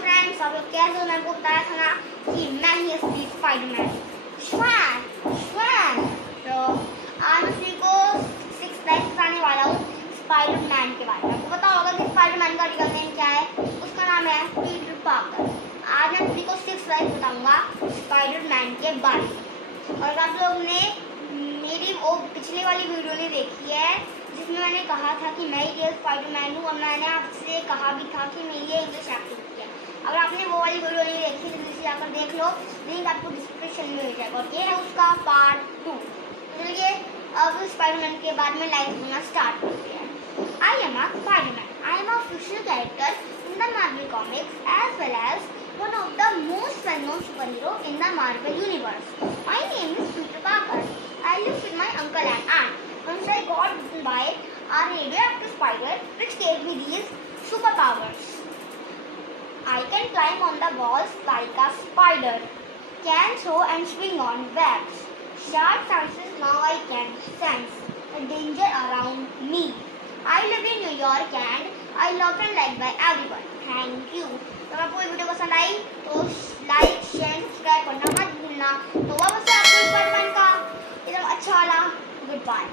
Friends, सब लोग कैसे हो? मेरे को बताया था ना कि मैं ही असली स्पाइडरमैन स्वैग। तो आज मैं सभी को 6 लाइफ बताने वाला हूँ स्पाइडरमैन के बारे में। आपको पता होगा कि स्पाइडरमैन का रियल नेम क्या है? उसका नाम है पीटर पार्कर। आज मैं सभी को 6 लाइफ बताऊंगा स्पाइडरमैन के बारे में। और आप लोग ने मेरी वो पिछले वाली वीडियो ने देखी है जिसमें मैंने कहा था कि मैं ही रियल स्पाइडरमैन हूँ, और मैंने आपसे कहा भी था कि मेरी ये इंग्लिश एक्टिविटी है। अगर आपने वो वाली वीडियो नहीं देखी तो जल्दी जाकर देख लो, लिंक आपको डिस्क्रिप्शन में मिल जाएगा। और ये है उसका पार्ट 2। चलिए अब स्पाइडरमैन के बाद में लाइक होना स्टार्ट करते हैं। I am a Spiderman. I am a fictional character in the Marvel comics as well as one of the most well-known superhero in the Marvel universe. My name is Peter Parker. I live with my uncle and aunt. Once I got bitten by a radioactive spider, which gave me these superpowers. I can climb on the walls like a spider, can throw and swing on webs. Sharp senses now I can sense the danger around me. I live in New York and I love and liked by everyone. Thank you. तो आपको video पसंद आई तो like share subscribe करना मत भूलना। तो वापस से आपको स्पाइडरमैन का एकदम अच्छा वाला गुड बाय।